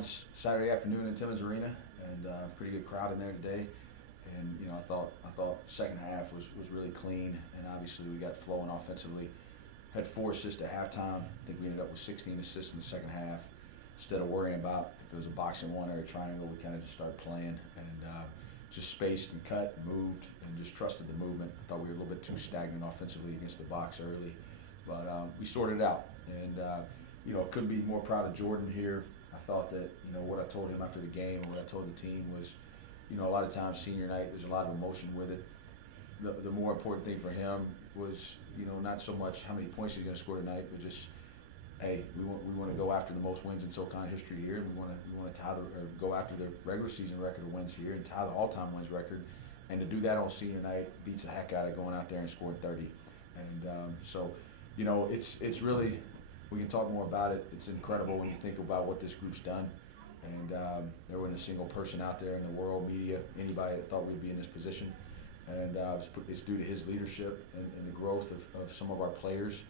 Lyons Saturday afternoon in Timmons Arena, and pretty good crowd in there today. And I thought second half was really clean, and obviously we got flowing offensively. Had 4 assists at halftime. I think we ended up with 16 assists in the second half. Instead of worrying about if it was a box and one or a triangle, we kind of just started playing and just spaced and cut and moved and just trusted the movement. I thought we were a little bit too stagnant offensively against the box early, but we sorted it out. And couldn't be more proud of Jordan here. I thought that what I told him after the game and what I told the team was, a lot of times senior night there's a lot of emotion with it. The more important thing for him was not so much how many points he's going to score tonight, but just hey, we want to go after the most wins in SoCon history here, and we want to tie go after the regular season record of wins here and tie the all-time wins record, and to do that on senior night beats the heck out of going out there and scoring 30. And it's really, we can talk more about it. It's incredible when you think about what this group's done, and there wasn't a single person out there in the world, media, anybody that thought we'd be in this position. And it's due to his leadership and the growth of some of our players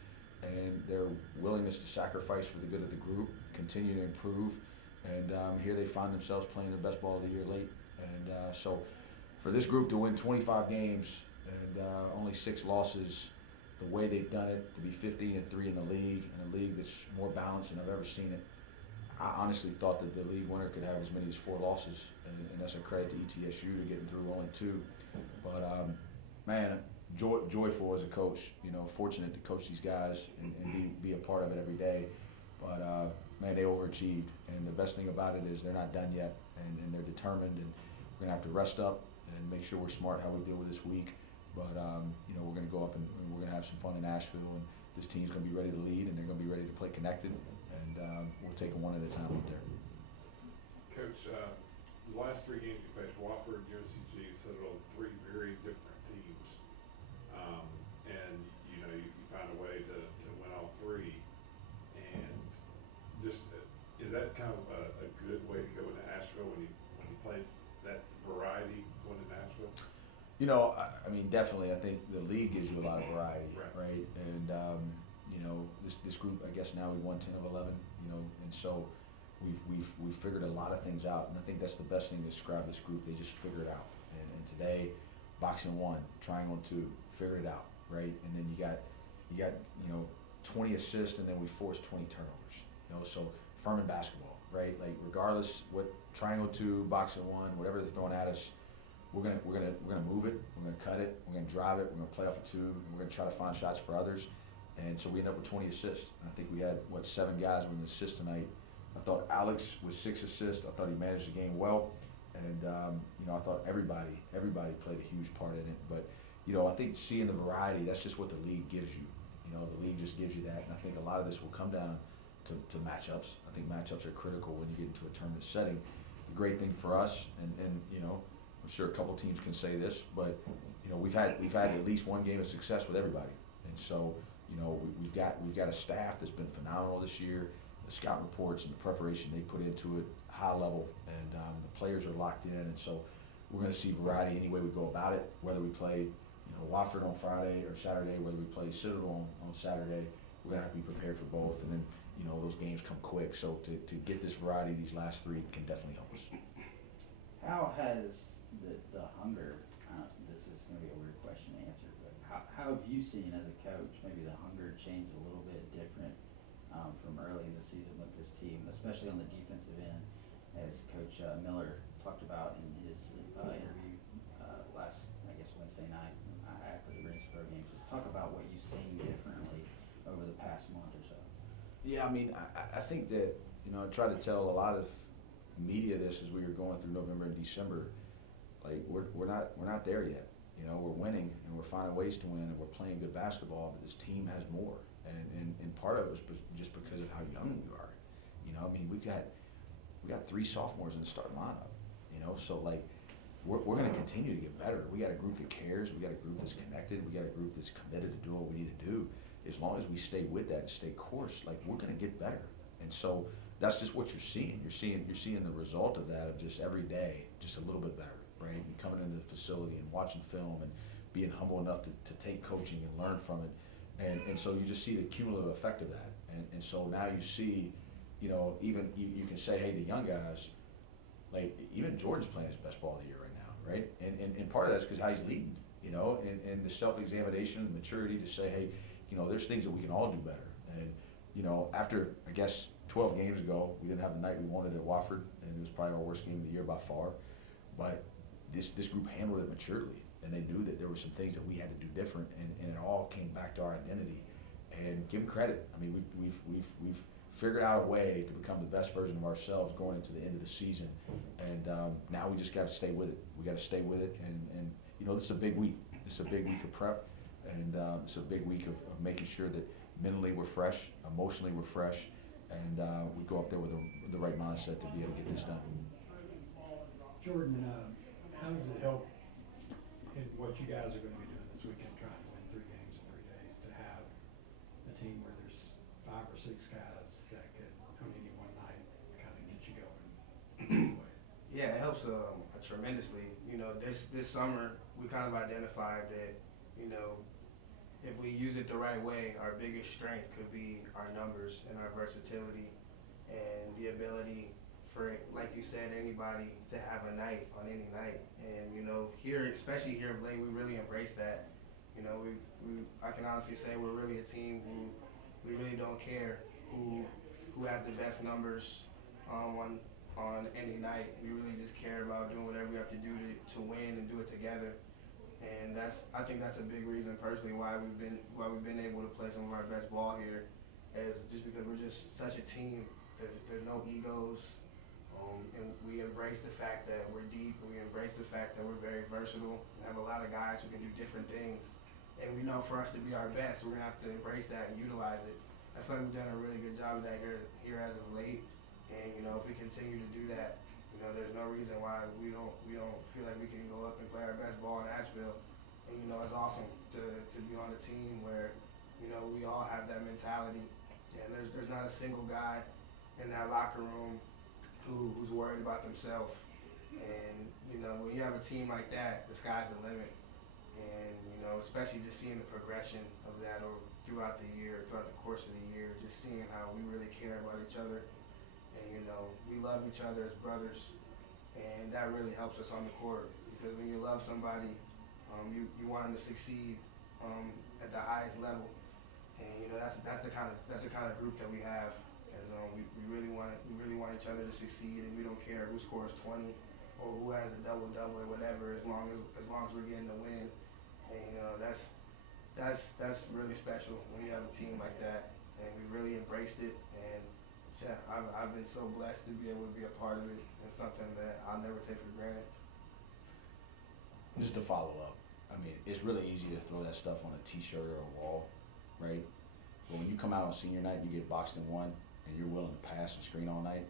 and their willingness to sacrifice for the good of the group, continue to improve. And here they find themselves playing the best ball of the year late. And so for this group to win 25 games and only 6 losses, the way they've done it, to be 15-3 in the league, in a league that's more balanced than I've ever seen it, I honestly thought that the league winner could have as many as 4 losses, and that's a credit to ETSU to getting through only 2. But man, joyful as a coach. Fortunate to coach these guys and be a part of it every day. But man, they overachieved, and the best thing about it is they're not done yet, and they're determined. And we're gonna have to rest up and make sure we're smart how we deal with this week. But we're gonna go up and we're gonna have some fun in Asheville, and this team's gonna be ready to lead, and they're gonna be ready to play connected. And we'll take it one at a time up there. Coach, the last 3 games you faced, Wofford, UNCG, Citadel, 3 very different teams, and you found a way to win all 3. And just is that kind of a good way to go into Asheville when you play that variety going to Nashville? I mean, definitely. I think the league gives you a lot of variety, right? And this group, I guess now we won 10 of 11, and so we've figured a lot of things out, and I think that's the best thing to describe this group. They just figure it out. And today, boxing 1, triangle 2, figured it out, right? And then you got 20 assists, and then we forced 20 turnovers. So Furman basketball, right? Like regardless what triangle 2, boxing 1, whatever they're throwing at us, we're gonna move it, we're gonna cut it, we're gonna drive it, we're gonna play off a 2, and we're gonna try to find shots for others. And so we ended up with 20 assists. And I think we had 7 guys with an assist tonight. I thought Alex with 6 assists. I thought he managed the game well, and I thought everybody played a huge part in it. But I think seeing the variety, that's just what the league gives you. The league just gives you that, and I think a lot of this will come down to matchups. I think matchups are critical when you get into a tournament setting. The great thing for us, and I'm sure a couple teams can say this, but we've had at least one game of success with everybody, and so we've got a staff that's been phenomenal this year. The scout reports and the preparation they put into it, high level, and the players are locked in, and so we're going to see variety any way we go about it. Whether we play Wofford on Friday or Saturday, whether we play Citadel on Saturday, we're going to have to be prepared for both. And then those games come quick, so to get this variety these last 3 can definitely help us. How has the hunger, this is going to be a weird question to answer, but how have you seen as a coach maybe the hunger change a little bit different from early in the season with this team, especially on the defensive end, as Coach Miller talked about in his interview last, I guess, Wednesday night after the Greensboro game. Just talk about what you've seen differently over the past month or so. Yeah, I mean, I think that I tried to tell a lot of media this as we were going through November and December. Like we're not there yet. We're winning and we're finding ways to win and we're playing good basketball, but this team has more. And part of it was just because of how young we are. I mean, we got 3 sophomores in the starting lineup. So like we're going to continue to get better. We got a group that cares. We got a group that's connected. We got a group that's committed to doing what we need to do. As long as we stay with that and stay course, like we're going to get better. And so that's just what you're seeing. You're seeing the result of that, of just every day, just a little bit better, right? And coming into the facility and watching film and being humble enough to take coaching and learn from it. And so you just see the cumulative effect of that. And so now you see you know, even you can say, hey, the young guys, like even Jordan's playing his best ball of the year right now, right? And part of that's because how he's leading, you know, and the self-examination, the maturity to say, hey, you know, there's things that we can all do better. And, you know, after, I guess, 12 games ago, we didn't have the night we wanted at Wofford, and it was probably our worst game of the year by far. But this group handled it maturely, and they knew that there were some things that we had to do different, and it all came back to our identity. And give them credit. I mean, we've figured out a way to become the best version of ourselves going into the end of the season, and now we just got to stay with it. We got to stay with it, and you know, this is a big week. This is a big week of prep, and it's a big week of making sure that mentally we're fresh, emotionally we're fresh, and we go up there with the right mindset to be able to get this done. Jordan, how does it help in what you guys are going to be doing this weekend, trying to win 3 games in 3 days, to have a team where there's 5 or 6 guys that could, on any one night, kind of get you going? Yeah, it helps tremendously. You know, this summer we kind of identified that, you know, if we use it the right way, our biggest strength could be our numbers and our versatility and the ability for, like you said, anybody to have a night on any night. And, you know, here, especially here of late, we really embrace that. You know, I can honestly say we're really a team who we really don't care who has the best numbers on any night. We really just care about doing whatever we have to do to win and do it together. And I think that's a big reason personally why we've been able to play some of our best ball here, is just because we're just such a team. There's no egos, and we embrace the fact that we're deep. And we embrace the fact that we're very versatile and have a lot of guys who can do different things. And we know for us to be our best, we're gonna have to embrace that and utilize it. I feel like we've done a really good job of that here as of late. And you know, if we continue to do that, you know, there's no reason why we don't feel like we can go up and play our best ball in Asheville. And you know, it's awesome to be on a team where, you know, we all have that mentality. And there's not a single guy in that locker room who's worried about themselves. And you know, when you have a team like that, the sky's the limit. And you know, especially just seeing the progression of that throughout the course of the year, just seeing how we really care about each other. And you know, we love each other as brothers, and that really helps us on the court. Because when you love somebody, you want them to succeed at the highest level. And you know, that's the kind of group that we have. As we really want each other to succeed, and we don't care who scores 20 or who has a double or whatever, as long as we're getting the win. And you know, that's really special when you have a team like that, and we really embraced it. And yeah, I've been so blessed to be able to be a part of it, and something that I'll never take for granted. Just to follow up, I mean, it's really easy to throw that stuff on a t-shirt or a wall, right? But when you come out on senior night, you get boxed in one, and you're willing to pass and screen all night,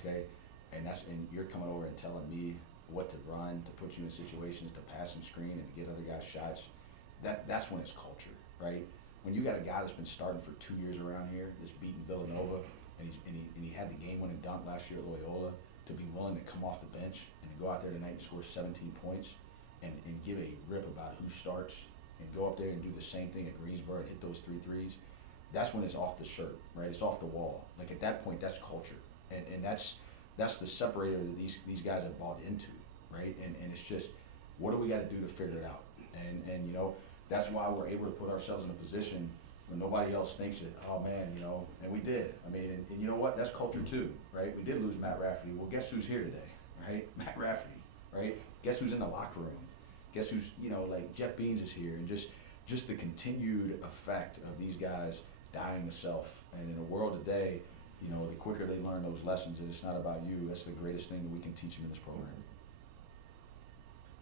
okay? And you're coming over and telling me what to run, to put you in situations to pass and screen and to get other guys shots. That's when it's culture, right? When you got a guy that's been starting for 2 years around here, that's beating Villanova, and he had the game-winning dunk last year at Loyola, to be willing to come off the bench and go out there tonight and score 17 points and give a rip about who starts, and go up there and do the same thing at Greensboro and hit those 3 threes. That's when it's off the shirt, right? It's off the wall. Like at that point, that's culture, and that's the separator that these guys have bought into, right? And it's just, what do we got to do to figure it out? And you know, that's why we're able to put ourselves in a position when nobody else thinks it. Oh man, you know, and we did. I mean, and you know what? That's culture too, right? We did lose Matt Rafferty. Well, guess who's here today, right? Matt Rafferty, right? Guess who's in the locker room? Guess who's, you know, like Jeff Beans is here, and just the continued effect of these guys dying to self. And in a world today, you know, the quicker they learn those lessons, and it's not about you, that's the greatest thing that we can teach them in this program.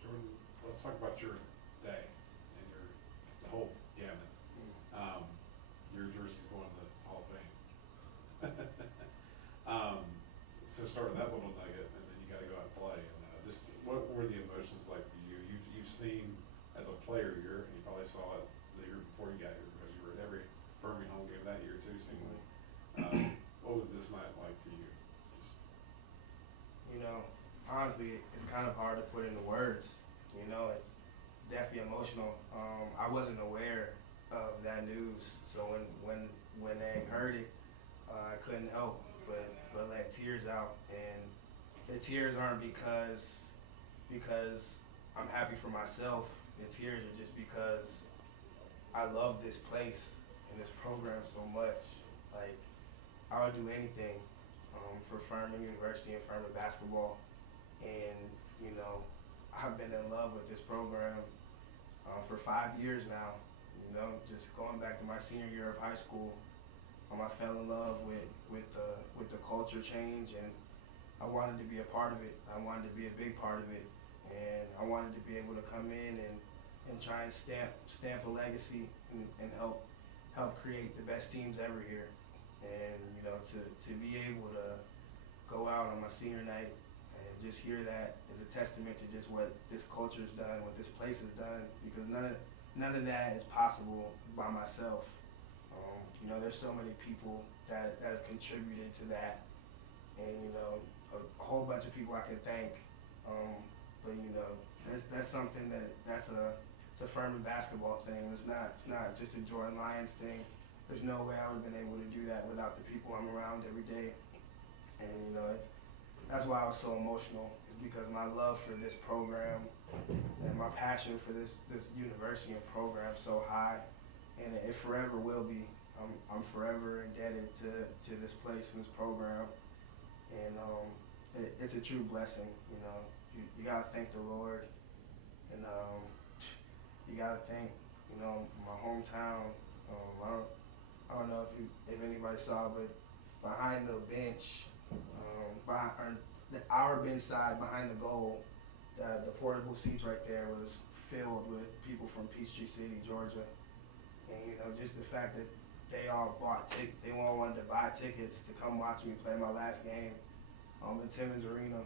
Jordan, let's talk about your day and the whole gamut. Your jersey's going to the Hall of Fame. So start with that little nugget, and then you got to go out and play. And just what were the emotions like for you? You've seen as a player here, and you probably saw it the year before you got here because you were at every Furman home game that year too, seemingly. What was this night like for you? You know, honestly, it's kind of hard to put into words. You know, it's definitely emotional. I wasn't aware of that news, so when they heard it, I couldn't help but let tears out. And the tears aren't because I'm happy for myself. The tears are just because I love this place and this program so much. Like, I would do anything for Furman University and Furman basketball. And, you know, I've been in love with this program for 5 years now. You know, just going back to my senior year of high school, I fell in love with the culture change, and I wanted to be a part of it. I wanted to be a big part of it, and I wanted to be able to come in and try and stamp a legacy and help create the best teams ever here. And, you know, to be able to go out on my senior night and just hear that is a testament to just what this culture's done, what this place has done, because none of that is possible by myself. You know, there's so many people that have contributed to that, and, you know, a whole bunch of people I can thank. But, you know, that's something it's a Furman basketball thing. It's not just a Jordan Lyons thing. There's no way I would have been able to do that without the people I'm around every day. And, you know, that's why I was so emotional, is because my love for this program and my passion for this university and program so high, and it forever will be. I'm forever indebted to this place and this program, and it's a true blessing. You know, you gotta thank the Lord, and you gotta thank, you know, my hometown. I don't know if anybody saw, but behind the bench, our bench side behind the goal, the portable seats right there was filled with people from Peachtree City, Georgia, and, you know, just the fact that they all they all wanted to buy tickets to come watch me play my last game in Timmons Arena.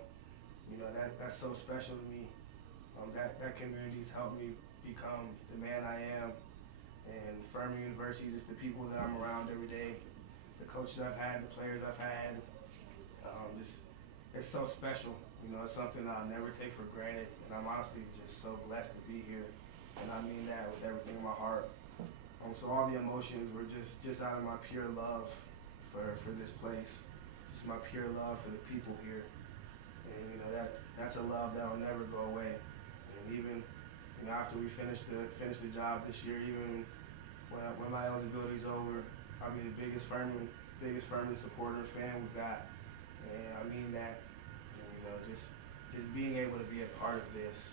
You know, that's so special to me. That community's helped me become the man I am. And Furman University, just the people that I'm around every day, the coaches I've had, the players I've had, it's so special. You know, it's something I'll never take for granted, and I'm honestly just so blessed to be here, and I mean that with everything in my heart. So all the emotions were just out of my pure love for this place, just my pure love for the people here, and, you know, that's a love that'll never go away. And even, you know, after we finish the job this year, even when my eligibility's over, I'll be the biggest Furman supporter and fan we've got, and I mean that. And, you know, just being able to be a part of this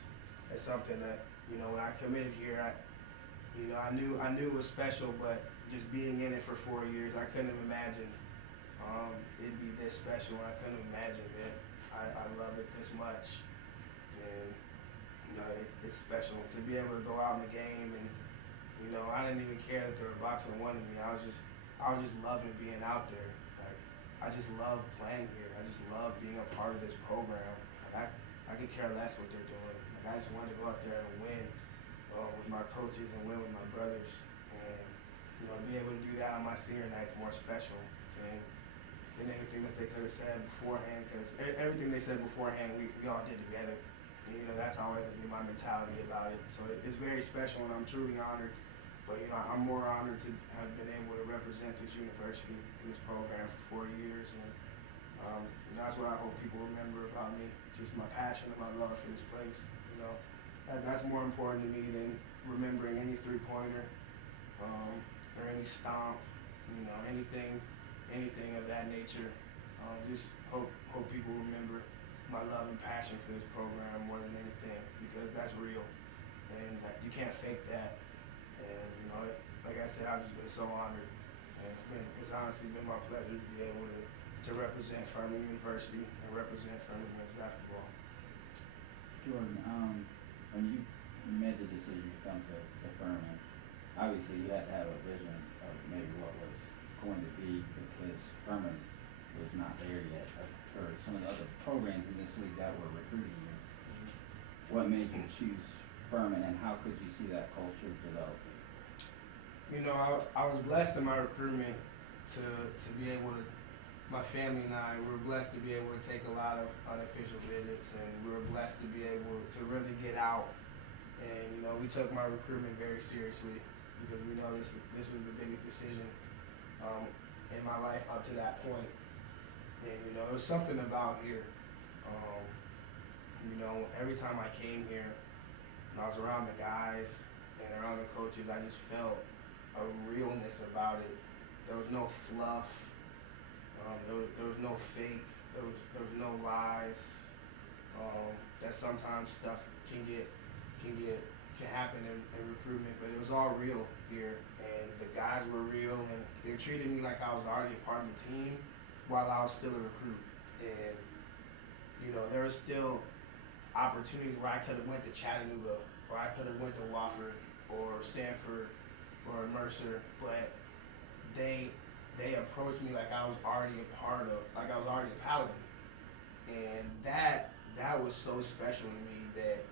is something that, you know, when I committed here, I knew it was special, but just being in it for 4 years, I couldn't have imagined it'd be this special. I couldn't have imagined that I love it this much, and, you know, it's special to be able to go out in the game, and, you know, I didn't even care that they were boxing one of me. I was just loving being out there. Like, I just love playing here. I just love being a part of this program. Like, I could care less what they're doing. Like, I just wanted to go out there and win with my coaches and win with my brothers, and, you know, be able to do that on my senior night is more special than anything that they could have said beforehand, because everything they said beforehand we all did together, and, you know, that's always going to be my mentality about it. So it's very special, and I'm truly honored, but, you know, I'm more honored to have been able to represent this university and this program for 4 years, and that's what I hope people remember about me, just my passion and my love for this place. You know, that's more important to me than remembering any three-pointer or any stomp, you know, anything of that nature. Just hope people remember my love and passion for this program more than anything, because that's real, and you can't fake that. And, you know, like I said, I've just been so honored, and it's honestly been my pleasure to be able to represent Furman University and represent Furman men's basketball. Jordan, when you made the decision to come to Furman, obviously you had to have a vision of maybe what was going to be, because Furman was not there yet for some of the other programs in this league that were recruiting you. What made you choose Furman, and how could you see that culture develop? You know, I was blessed in my recruitment to be able to, my family and I, we were blessed to be able to take a lot of unofficial visits, and we were blessed to be able to really get out. And, you know, we took my recruitment very seriously, because we know this was the biggest decision in my life up to that point. And, you know, there's something about here. You know, every time I came here, when I was around the guys and around the coaches, I just felt a realness about it. There was no fluff. There was no fake. There was no lies. That sometimes stuff can happen in recruitment, but it was all real here, and the guys were real, and they treated me like I was already a part of the team while I was still a recruit. And you know, there were still opportunities where I could have went to Chattanooga, or I could have went to Wofford, or Sanford, or Mercer, but they approached me like I was already a part of, like I was already a Paladin, and that was so special to me that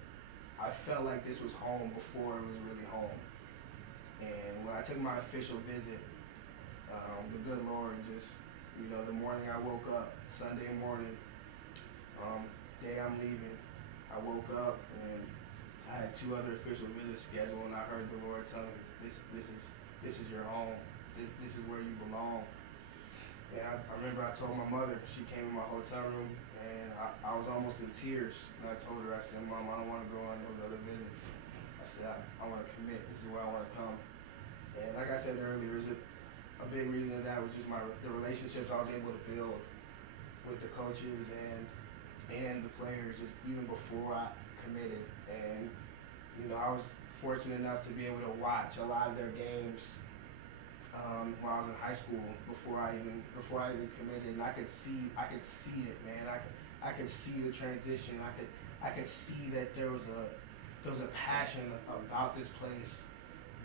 I felt like this was home before it was really home. And when I took my official visit, the good Lord just, you know, the morning I woke up, Sunday morning, day I'm leaving, I woke up and I had 2 other official visits scheduled, and I heard the Lord tell me, this is your home. This is where you belong. And I remember I told my mother, she came in my hotel room, and I was almost in tears. And I told her, I said, Mom, I don't want to go on those other visits. I said, I want to commit. This is where I want to come. And like I said earlier, a big reason of that was just the relationships I was able to build with the coaches and the players just even before I committed. And, you know, I was fortunate enough to be able to watch a lot of their games when I was in high school before I even committed, and I could see it, man. I could see the transition. I could see that there was a passion about this place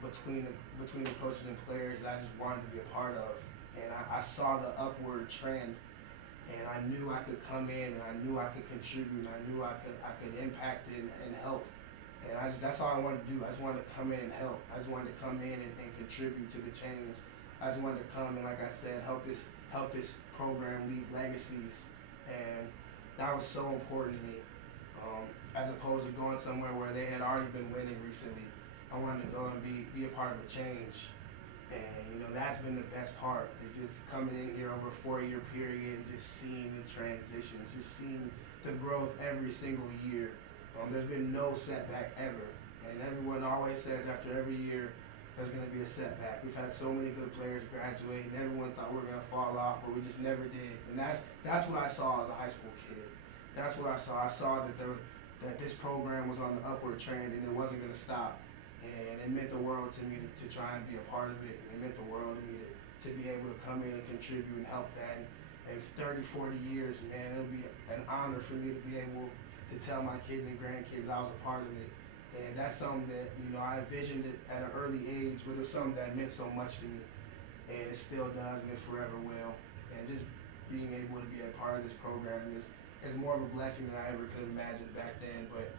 between the coaches and players that I just wanted to be a part of, and I saw the upward trend, and I knew I could come in, and I knew I could contribute, and I knew I could impact it and help. And that's all I wanted to do. I just wanted to come in and help. I just wanted to come in and contribute to the change. I just wanted to come and, like I said, help this program leave legacies. And that was so important to me. As opposed to going somewhere where they had already been winning recently. I wanted to go and be a part of a change. And, you know, that's been the best part, is just coming in here over a 4-year period and just seeing the transitions, just seeing the growth every single year. There's been no setback ever, and everyone always says after every year there's going to be a setback. We've had so many good players graduate, and everyone thought we were going to fall off, but we just never did. And that's what I saw as a high school kid. That's what I saw. I saw that this program was on the upward trend, and it wasn't going to stop. And it meant the world to me to try and be a part of it. It meant the world to me to be able to come in and contribute and help that. And 30, 40 years, man, it'll be an honor for me to be able to tell my kids and grandkids I was a part of it. And that's something that, you know, I envisioned it at an early age, but it was something that meant so much to me. And it still does, and it forever will. And just being able to be a part of this program is more of a blessing than I ever could have imagined back then. But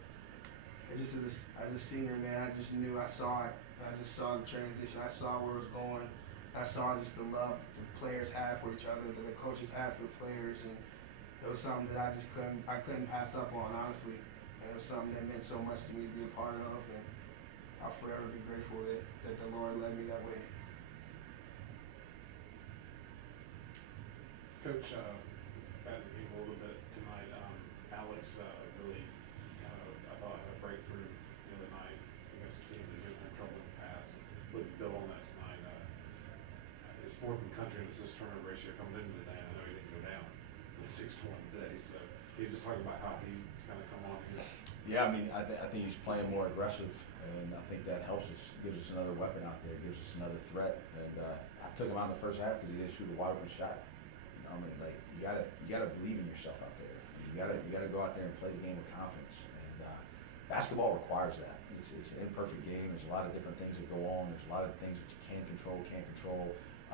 just as a senior, man, I just knew, I saw it. I just saw the transition. I saw where it was going. I saw just the love the players have for each other, that the coaches have for the players, and it was something that I couldn't pass up on, honestly. And it was something that meant so much to me to be a part of, and I'll forever be grateful that the Lord led me that way. Coach, back to people a little bit tonight. Alex really, I thought, had a breakthrough the other night against a team that had been in trouble in the past. Wouldn't build on that tonight. It's 4th in country in assist turnover ratio coming into today. I know he didn't go down the 6-1 today, so can you just talk about how he's going to come on here? Yeah, I mean, I think he's playing more aggressive, and I think that helps us, gives us another weapon out there, gives us another threat. And I took him out in the first half because he didn't shoot a wide open shot. You know, I mean, like, you gotta believe in yourself out there. You gotta go out there and play the game with confidence. And basketball requires that. It's an imperfect game. There's a lot of different things that go on. There's a lot of things that you can't control,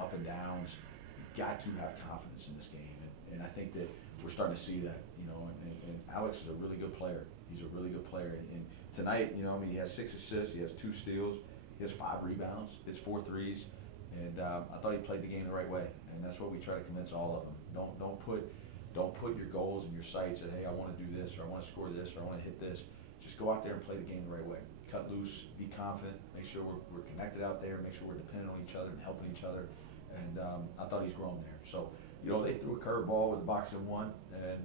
up and downs. You got to have confidence in this game, and I think that we're starting to see that. You know, and Alex is a really good player. He's a really good player. And tonight, you know, I mean, he has 6 assists. He has 2 steals. He has 5 rebounds. He has 4 threes. And I thought he played the game the right way, and that's what we try to convince all of them. Don't put your goals and your sights that, hey, I want to do this, or I want to score this, or I want to hit this. Just go out there and play the game the right way. Cut loose, be confident, make sure we're connected out there, make sure we're dependent on each other and helping each other. And I thought he's grown there. So they threw a curveball with a box and one, and,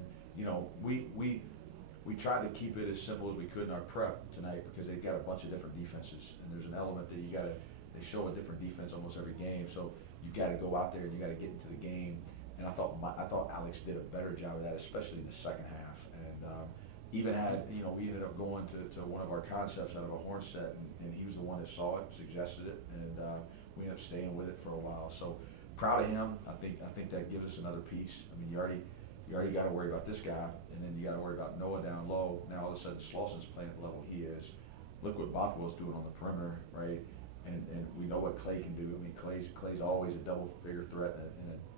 we tried to keep it as simple as we could in our prep tonight because they've got a bunch of different defenses, and there's an element that they show a different defense almost every game, so you gotta go out there and you gotta get into the game, and I thought Alex did a better job of that, especially in the second half, and, even had, we ended up going to one of our concepts out of a horn set, and he was the one that saw it, suggested it, and, we ended up staying with it for a while, so proud of him. I think that gives us another piece. I mean, you already got to worry about this guy, and then you got to worry about Noah down low. Now all of a sudden Slauson's playing at the level he is. Look what Bothwell's doing on the perimeter, right? And we know what Clay can do. I mean, Clay's always a double figure threat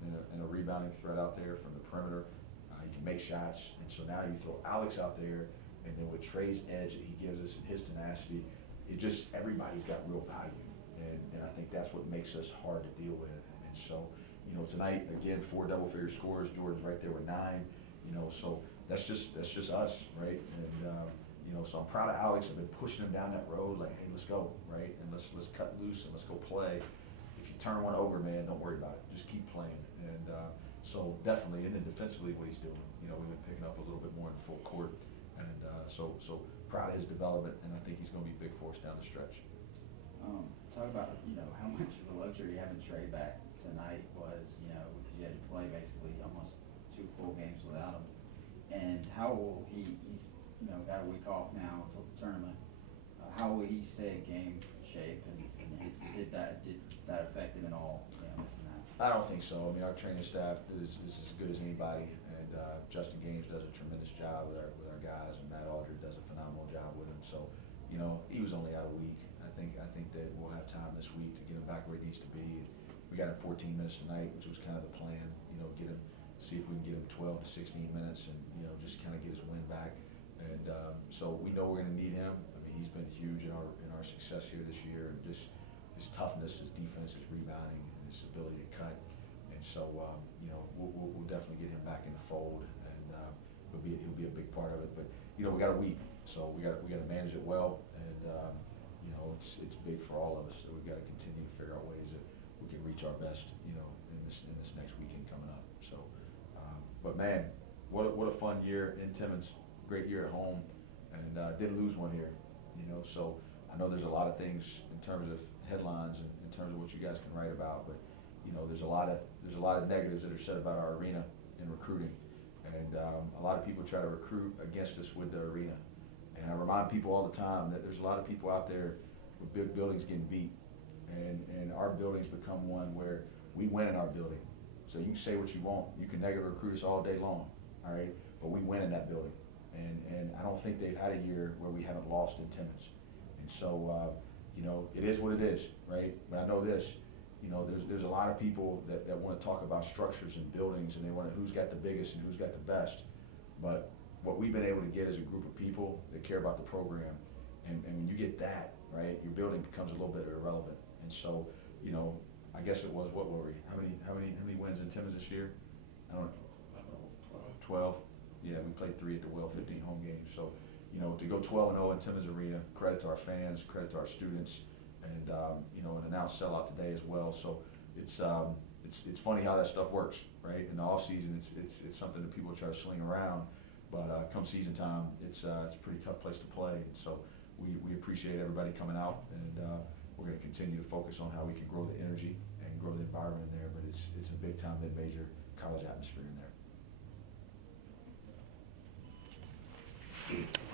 and a rebounding threat out there from the perimeter. He can make shots, and so now you throw Alex out there, and then with Trey's edge that he gives us and his tenacity, everybody's got real value, and I think that's what makes us hard to deal with. And so, tonight, again, 4 double-figure scores. Jordan's right there with 9. So that's just us, right? And so I'm proud of Alex. I've been pushing him down that road, like, hey, let's go, right? And let's cut loose and let's go play. If you turn one over, man, don't worry about it. Just keep playing. And so definitely, and then defensively, what he's doing. We've been picking up a little bit more in the full court, and so proud of his development, and I think he's going to be a big force down the stretch. Talk about, how much of a luxury having Trey back tonight was, because you had to play basically almost 2 full games without him. And how will he's, got a week off now until the tournament. How will he stay in game shape, and did that affect him at all, missing that? I don't think so. I mean, our training staff is as good as anybody, and Justin Gaines does a tremendous job with our guys, and Matt Aldridge does a phenomenal job with him. So, he was only out a week. I think that we'll have time this week to get him back where he needs to be. We got him 14 minutes tonight, which was kind of the plan. See if we can get him 12 to 16 minutes, and just kind of get his wind back. And so we know we're going to need him. I mean, he's been huge in our success here this year, and just his toughness, his defense, his rebounding, and his ability to cut. And so we'll definitely get him back in the fold, and he'll be a big part of it. But we got a week, so we got to manage it well, and it's big for all of us. So we've got to continue to figure out ways that we can reach our best, in this next weekend coming up. So, but man, what a fun year in Timmins. Great year at home, and didn't lose one here. So I know there's a lot of things in terms of headlines and in terms of what you guys can write about, but there's a lot of negatives that are said about our arena in recruiting, and a lot of people try to recruit against us with the arena. And I remind people all the time that there's a lot of people out there with big buildings getting beat, and our building's become one where we win in our building. So you can say what you want, you can negative recruit us all day long, all right? But we win in that building, and I don't think they've had a year where we haven't lost in Timmins. And so it is what it is, right? But I know this, there's a lot of people that want to talk about structures and buildings, and they want to who's got the biggest and who's got the best. But what we've been able to get is a group of people that care about the program, and when you get that, right, your building becomes a little bit irrelevant. And so, I guess it was, what were we? How many wins in Timmins this year? I don't know. 12. Yeah, we played 3 at the Well, 15 home games. So, to go 12-0 in Timmins Arena, credit to our fans, credit to our students, and an announced sellout today as well. So it's funny how that stuff works, right? In the off season, it's something that people try to sling around, but come season time, it's a pretty tough place to play. And so we appreciate everybody coming out, and we're going to continue to focus on how we can grow the energy and grow the environment in there. But it's a big time mid-major college atmosphere in there.